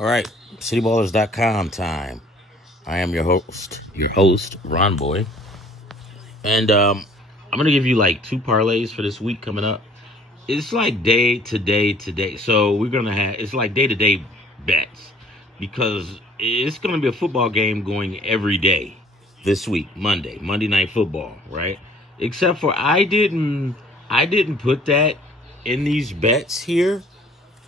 All right, Cityballers.com time. I am your host, Ron Boy. And I'm going to give you like two parlays for this week coming up. It's like day to day to day. So we're going to it's like day to day bets because it's going to be a football game going every day this week, Monday Night Football, right? Except for I didn't put that in these bets here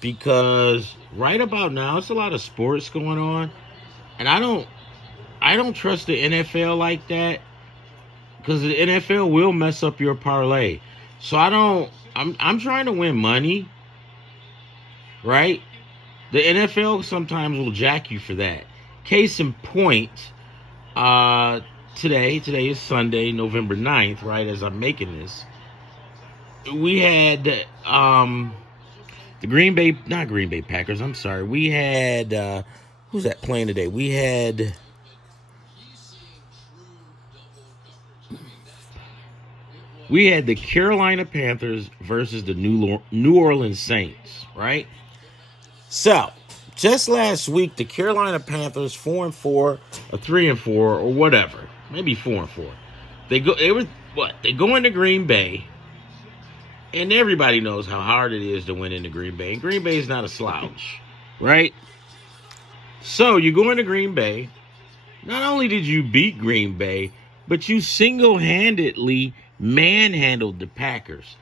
because right about now it's a lot of sports going on, and I don't trust the NFL like that because the NFL will mess up your parlay. So I don't. I'm trying to win money, right? The NFL sometimes will jack you for that. Case in point, today is Sunday, November 9th, right? As I'm making this, we had the not Green Bay Packers. I'm sorry. We had who's that playing today? We had the Carolina Panthers versus the New Orleans Saints, right? So, just last week, the Carolina Panthers 4-4, or 3-4, or whatever, maybe 4-4. They go into Green Bay, and everybody knows how hard it is to win into Green Bay. And Green Bay is not a slouch, right? So you go into Green Bay. Not only did you beat Green Bay, but you single-handedly manhandled the Packers.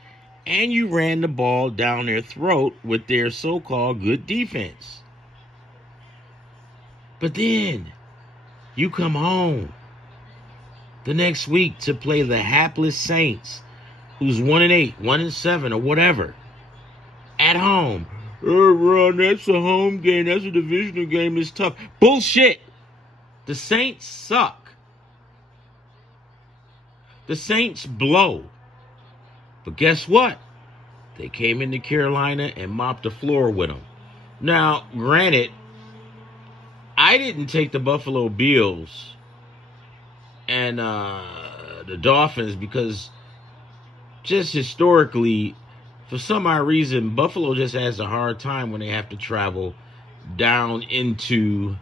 And you ran the ball down their throat with their so-called good defense. But then you come home the next week to play the hapless Saints, who's 1-8, 1-7, or whatever, at home. Oh, Ron, that's a home game. That's a divisional game. It's tough. Bullshit. The Saints suck. The Saints blow. But guess what? They came into Carolina and mopped the floor with them. Now, granted, I didn't take the Buffalo Bills and the Dolphins because just historically, for some odd reason, Buffalo just has a hard time when they have to travel down into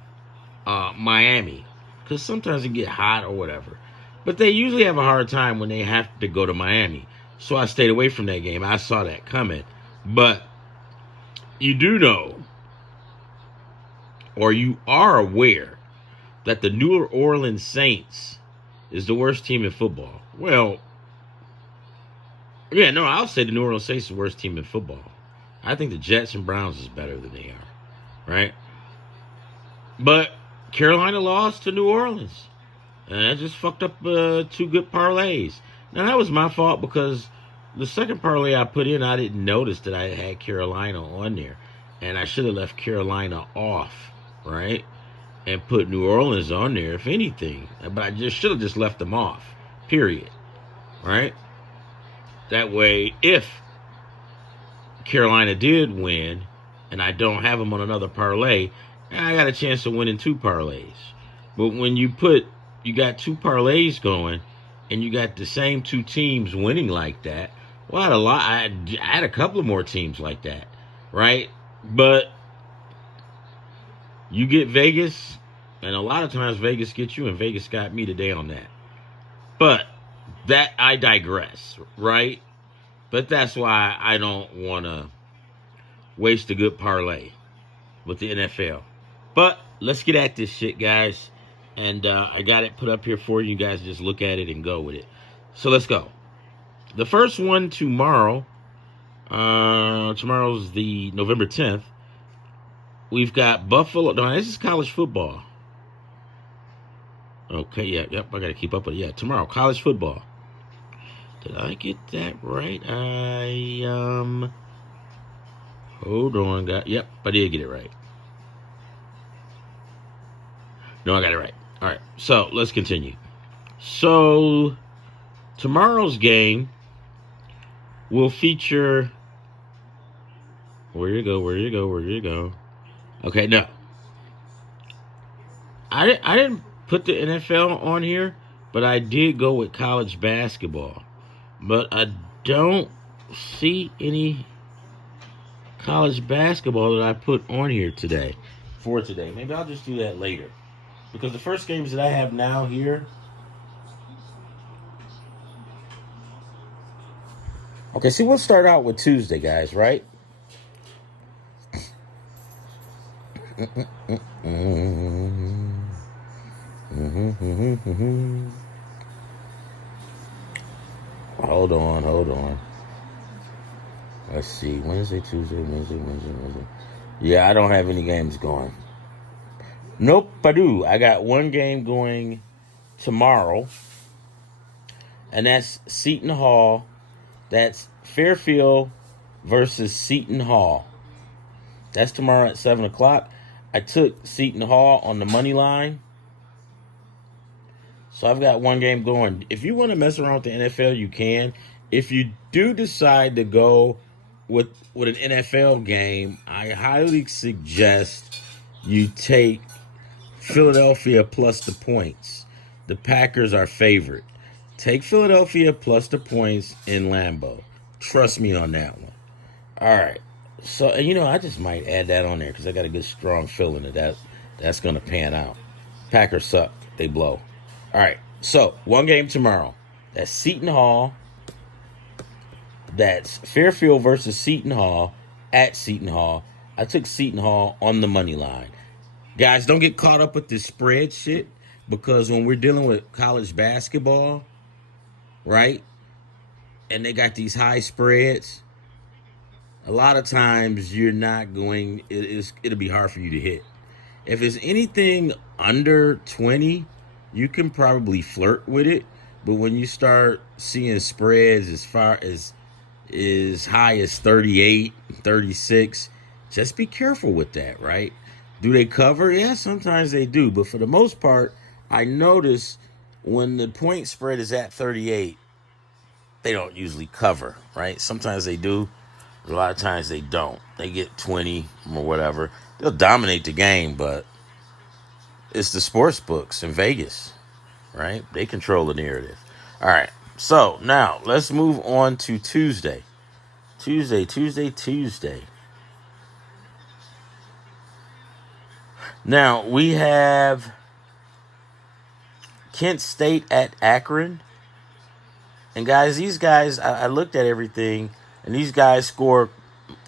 Miami, because sometimes it get hot or whatever. But they usually have a hard time when they have to go to Miami. So I stayed away from that game. I saw that coming. But you do know, or you are aware, that the New Orleans Saints is the worst team in football. Well, yeah, no, I'll say the New Orleans Saints is the worst team in football. I think the Jets and Browns is better than they are, right? But Carolina lost to New Orleans. And that just fucked up two good parlays. Now, that was my fault because the second parlay I put in, I didn't notice that I had Carolina on there. And I should have left Carolina off, right? And put New Orleans on there, if anything. But I just should have just left them off, period, right? That way, if Carolina did win and I don't have them on another parlay, I got a chance of winning two parlays. But when you got two parlays going and you got the same two teams winning like that, well, I had a couple of more teams like that, right? But you get Vegas, and a lot of times Vegas gets you, and Vegas got me today on that. But that, I digress, right? But that's why I don't want to waste a good parlay with the NFL. But let's get at this shit, guys. And I got it put up here for you. You guys just look at it and go with it. So let's go. The first one tomorrow. Tomorrow's the November 10th. We've got Buffalo. No, this is college football. Okay, yep. I got to keep up with it. Yeah, tomorrow, college football. Did I get that right? Hold on, yep, I did get it right. No, I got it right. All right, so let's continue. So tomorrow's game will feature. Where you go? Okay, no. I didn't put the NFL on here, but I did go with college basketball. But I don't see any college basketball that I put on here today. for today. Maybe I'll just do that later. Because the first games that I have now here. Okay, see, we'll start out with Tuesday, guys, right? Hold on. Let's see. Wednesday, Wednesday. Yeah, I don't have any games going. Nope, I do. I got one game going tomorrow, and that's Seton Hall. That's Fairfield versus Seton Hall. That's tomorrow at 7 o'clock. I took Seton Hall on the money line. So I've got one game going. If you want to mess around with the NFL, you can. If you do decide to go with an NFL game, I highly suggest you take Philadelphia plus the points. The Packers are favorite. Take Philadelphia plus the points in Lambeau. Trust me on that one. All right. So, I just might add that on there because I got a good, strong feeling that's going to pan out. Packers suck. They blow. All right. So, one game tomorrow. That's Seton Hall. That's Fairfield versus Seton Hall at Seton Hall. I took Seton Hall on the money line. Guys, don't get caught up with this spread shit because when we're dealing with college basketball, right, and they got these high spreads, a lot of times you're not going, it'll be hard for you to hit. If it's anything under 20, you can probably flirt with it. But when you start seeing spreads as high as 38, 36, just be careful with that, right? Do they cover? Yeah, sometimes they do. But for the most part, I notice when the point spread is at 38, they don't usually cover, right? Sometimes they do. A lot of times they don't. They get 20 or whatever. They'll dominate the game, but it's the sports books in Vegas, right? They control the narrative. All right. So now let's move on to Tuesday. Tuesday. Now we have Kent State at Akron. And guys, these guys, I looked at everything, and these guys score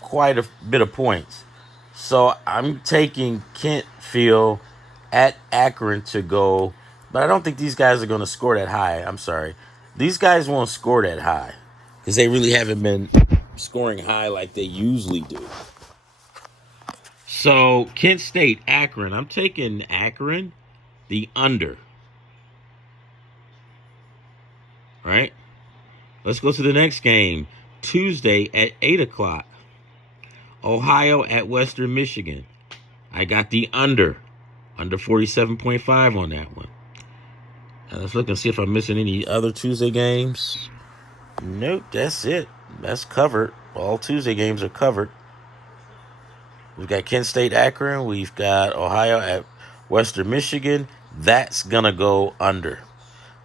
quite a bit of points. So I'm taking Kentfield at Akron to go, but I don't think these guys are going to score that high. I'm sorry. These guys won't score that high because they really haven't been scoring high like they usually do. So Kent State, Akron. I'm taking Akron, the under. Right? Let's go to the next game. Tuesday at 8 o'clock. Ohio at Western Michigan. I got the under 47.5 on that one. Now let's look and see if I'm missing any other Tuesday games. Nope, that's it. That's covered. All Tuesday games are covered. We've got Kent State, Akron. We've got Ohio at Western Michigan. That's going to go under.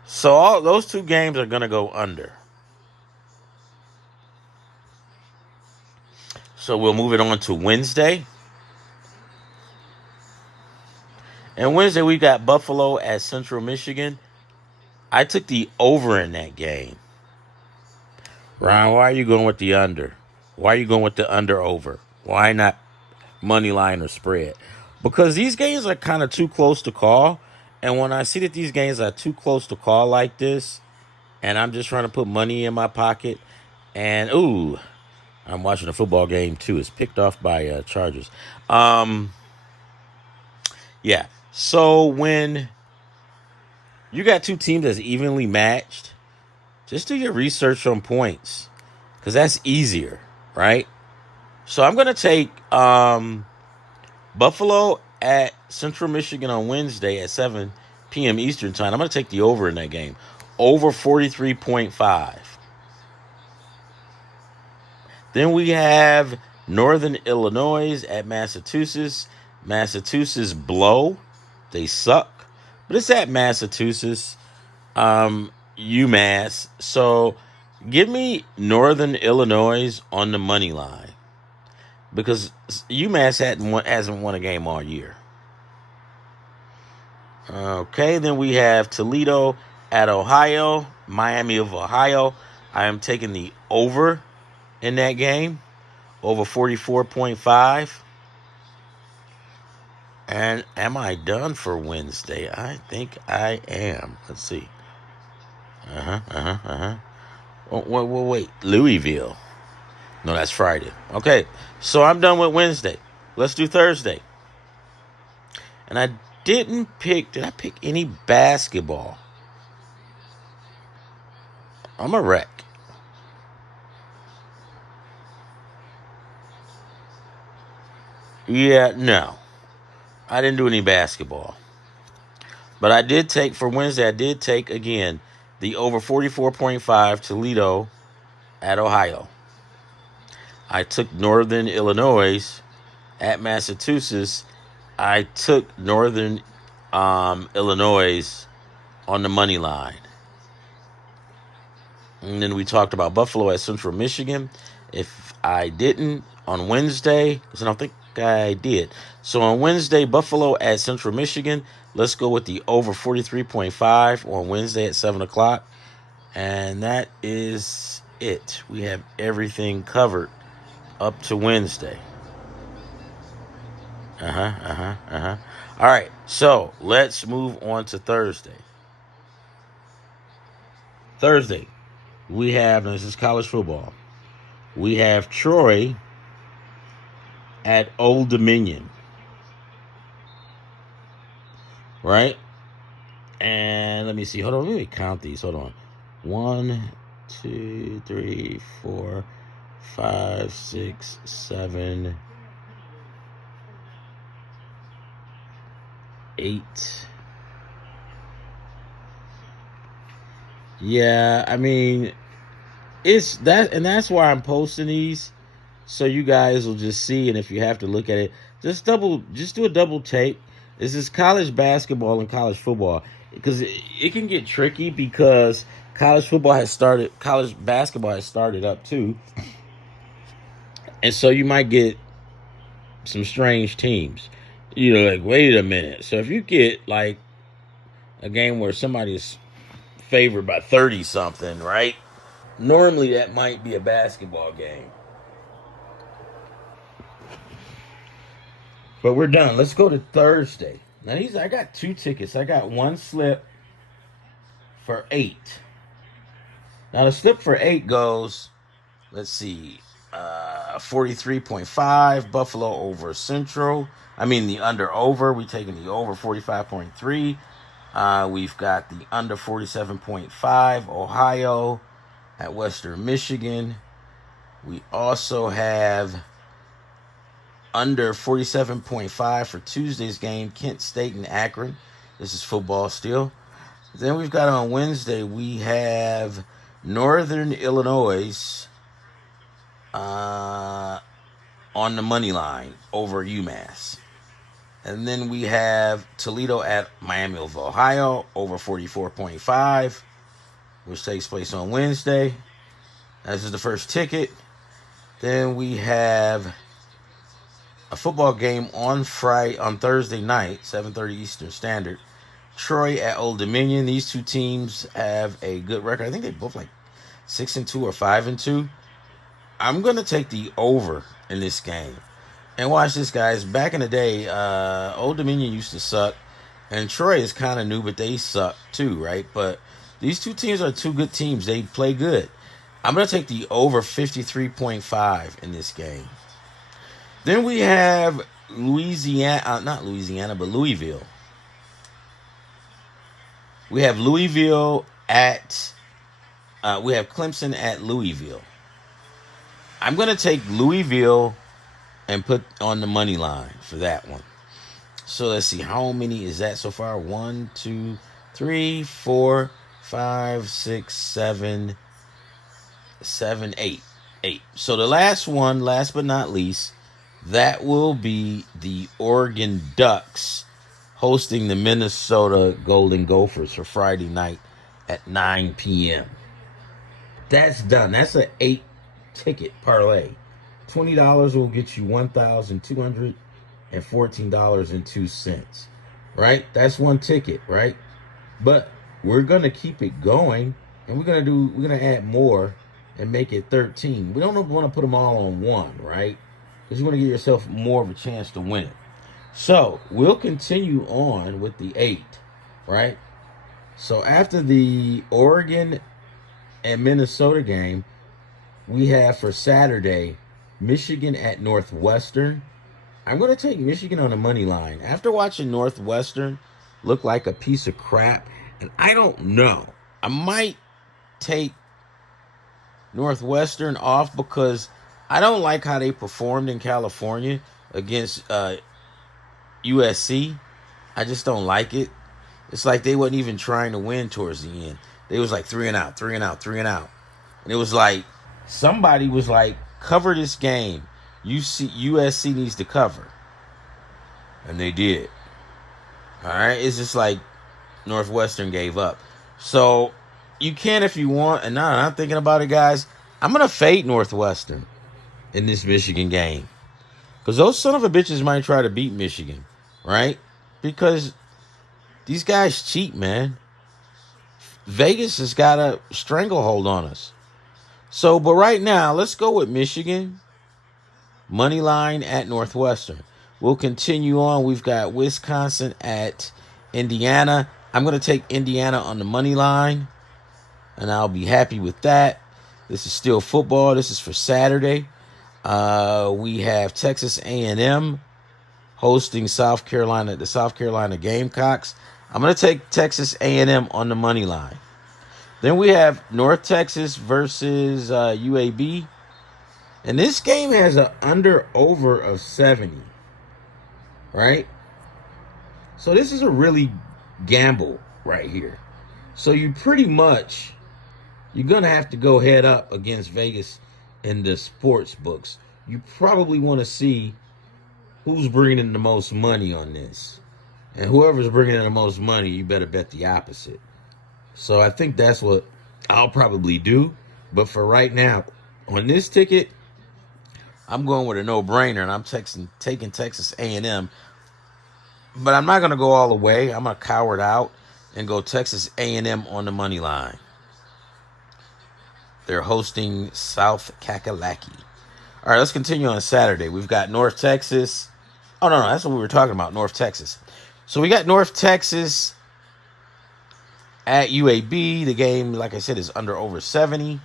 So all those two games are going to go under. So we'll move it on to Wednesday. And Wednesday we got Buffalo at Central Michigan. I took the over in that game. Ryan, why are you going with the under? Why are you going with the under over? Why not money line or spread? Because these games are kind of too close to call. And when I see that these games are too close to call like this, and I'm just trying to put money in my pocket, and I'm watching a football game too. It's picked off by Chargers. Yeah. So when you got two teams that's evenly matched, just do your research on points because that's easier, right? So I'm going to take Buffalo at Central Michigan on Wednesday at 7 p.m. Eastern time. I'm going to take the over in that game. Over 43.5. Then we have Northern Illinois at Massachusetts. Massachusetts blow. They suck. But it's at Massachusetts. UMass. So give me Northern Illinois on the money line. because UMass hasn't won a game all year. Okay, then we have Toledo at Ohio, Miami of Ohio. I am taking the over in that game, over 44.5. And am I done for Wednesday? I think I am. Let's see. Wait. Louisville. No, that's Friday. Okay, so I'm done with Wednesday. Let's do Thursday. And I did I pick any basketball? I'm a wreck. Yeah, no. I didn't do any basketball. But I did take, for Wednesday, again, the over 44.5 Toledo at Ohio. I took Northern Illinois at Massachusetts. I took Northern Illinois on the money line. And then we talked about Buffalo at Central Michigan. If I didn't, on Wednesday, because I don't think I did. So on Wednesday, Buffalo at Central Michigan. Let's go with the over 43.5 on Wednesday at 7 o'clock. And that is it. We have everything covered up to Wednesday. All right, so let's move on to Thursday. Thursday, we have, this is college football, we have Troy at Old Dominion. Right? And let me see. Hold on. Let me count these. Hold on. 1, 2, 3, 4, 5, 6, 7, 8. Yeah, I mean, it's that, and that's why I'm posting these, so you guys will just see. And if you have to look at it, just do a double take. This is college basketball and college football, because it can get tricky, because college basketball has started up too, and so you might get some strange teams. Like, wait a minute. So if you get like a game where somebody is favored by 30 something, right? Normally that might be a basketball game. But we're done. Let's go to Thursday. Now I got 2 tickets. I got one slip for 8. Now the slip for 8 goes, let's see, 43.5 Buffalo over Central. I mean the over. We taking the over 45.3. We've got the under 47.5 Ohio at Western Michigan. We also have under 47.5 for Tuesday's game, Kent State and Akron. This is football still. Then we've got on Wednesday, we have Northern Illinois on the money line over UMass. And then we have Toledo at Miami of Ohio over 44.5, which takes place on Wednesday. This is the first ticket. Then we have a football game on Thursday night, 7:30 Eastern Standard. Troy at Old Dominion. These two teams have a good record. I think they both like 6-2 or 5-2. I'm gonna take the over in this game. And watch this, guys. Back in the day, Old Dominion used to suck, and Troy is kind of new, but they suck too, right? But these two teams are two good teams. They play good. I'm gonna take the over 53.5 in this game. Then we have Louisville. We have Louisville we have Clemson at Louisville. I'm going to take Louisville and put on the money line for that one. So let's see, how many is that so far? 1, 2, 3, 4, 5, 6, 7, 8. So the last one, last but not least, that will be the Oregon Ducks hosting the Minnesota Golden Gophers for Friday night at 9 p.m. That's done. That's an 8-ticket parlay. $20 will get you $1,214.02. Right? That's one ticket, right? But we're gonna keep it going, and we're gonna add more and make it 13. We don't want to put them all on one, right? Because you want to give yourself more of a chance to win it. So we'll continue on with the 8, right? So after the Oregon and Minnesota game, we have for Saturday Michigan at Northwestern. I'm going to take Michigan on the money line. After watching Northwestern look like a piece of crap, and I don't know, I might take Northwestern off because I don't like how they performed in California against USC. I just don't like it. It's like they wasn't even trying to win towards the end. They was like 3 and out, 3 and out, 3 and out. And it was like somebody was like, cover this game. USC needs to cover. And they did. All right. It's just like Northwestern gave up. So you can if you want. And now I'm thinking about it, guys. I'm going to fade Northwestern in this Michigan game. Because those son of a bitches might try to beat Michigan. Right? Because these guys cheat, man. Vegas has got a stranglehold on us. So, but right now, let's go with Michigan. Money line at Northwestern. We'll continue on. We've got Wisconsin at Indiana. I'm going to take Indiana on the money line, and I'll be happy with that. This is still football. This is for Saturday. We have Texas A&M hosting the South Carolina Gamecocks. I'm going to take Texas A&M on the money line. Then we have North Texas versus UAB. And this game has an under-over of 70. Right? So this is a really gamble right here. So you pretty much, you're going to have to go head up against Vegas in the sports books. You probably want to see who's bringing in the most money on this. And whoever's bringing in the most money, you better bet the opposite. So I think that's what I'll probably do. But for right now, on this ticket, I'm going with a no-brainer, and I'm taking Texas A&M. But I'm not going to go all the way. I'm going to cower it out and go Texas A&M on the money line. They're hosting South Kakalaki. All right, let's continue on Saturday. We've got North Texas. Oh, no, that's what we were talking about, North Texas. So we got North Texas at UAB. The game, like I said, is over 70.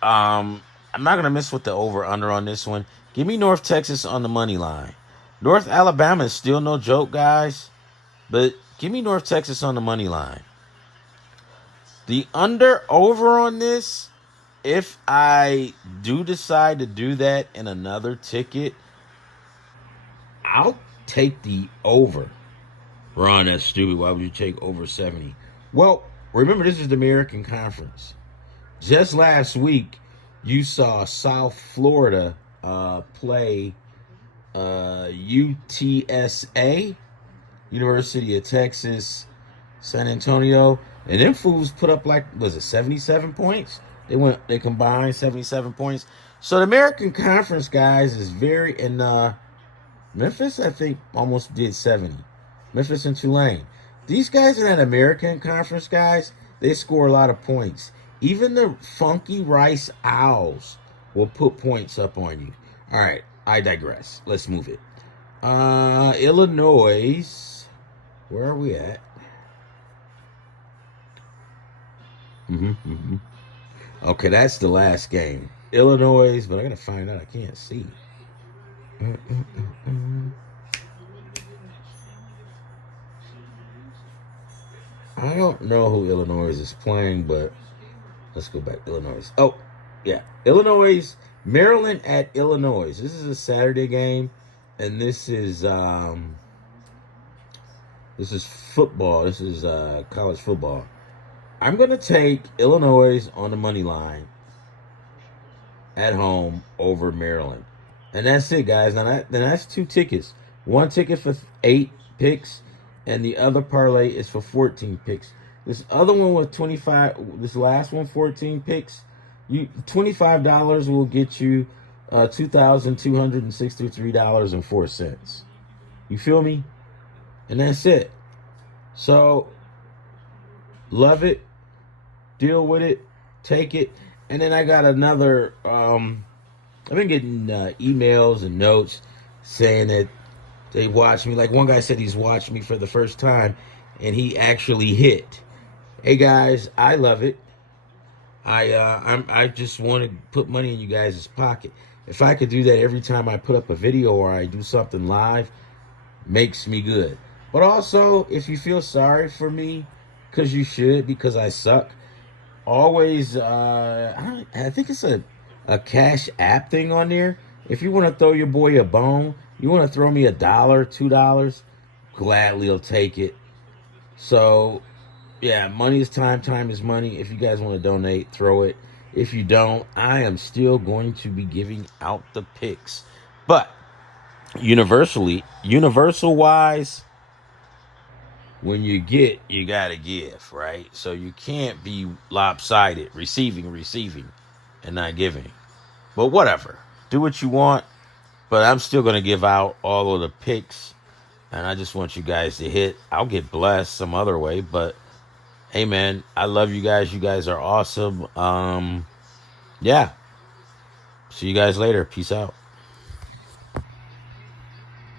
I'm not going to mess with the over-under on this one. Give me North Texas on the money line. North Alabama is still no joke, guys. But give me North Texas on the money line. The under-over on this, if I do decide to do that in another ticket, I'll take the over. Ron, that's stupid. Why would you take over 70? Well, remember, this is the American Conference. Just last week, you saw South Florida play UTSA, University of Texas, San Antonio, and them fools put up 77 points? They combined 77 points. So the American Conference, guys, is very, and Memphis, I think, almost did 70. Memphis and Tulane. These guys in that American Conference, guys, they score a lot of points. Even the funky Rice Owls will put points up on you. All right, I digress. Let's move it. Illinois. Where are we at? Okay, that's the last game. Illinois, but I got to find out. I can't see. I don't know who Illinois is playing, but let's go back. Illinois. Oh, yeah. Illinois, Maryland at Illinois. This is a Saturday game, and this is football. This is college football. I'm going to take Illinois on the money line at home over Maryland. And that's it, guys. Now that's 2 tickets. One ticket for 8 picks, and the other parlay is for 14 picks. This other one with 25, this last one, 14 picks. $25 will get you $2,263.04. You feel me? And that's it. So, love it, deal with it, take it. And then I got another, I've been getting emails and notes saying that they watched me. Like one guy said he's watched me for the first time and he actually hit. Hey guys, I love it. I just want to put money in you guys' pocket. If I could do that every time I put up a video or I do something live, makes me good. But also, if you feel sorry for me, because you should, because I suck, always, I think it's a Cash App thing on there. If you want to throw your boy a bone, you want to throw me $1, $2, gladly will take it. So, yeah, money is time, time is money. If you guys want to donate, throw it. If you don't, I am still going to be giving out the picks. But, universal wise, when you get, you gotta give, right? So you can't be lopsided, receiving, and not giving. But whatever. Do what you want. But I'm still gonna give out all of the picks. And I just want you guys to hit. I'll get blessed some other way. But hey man, I love you guys. You guys are awesome. Yeah. See you guys later. Peace out.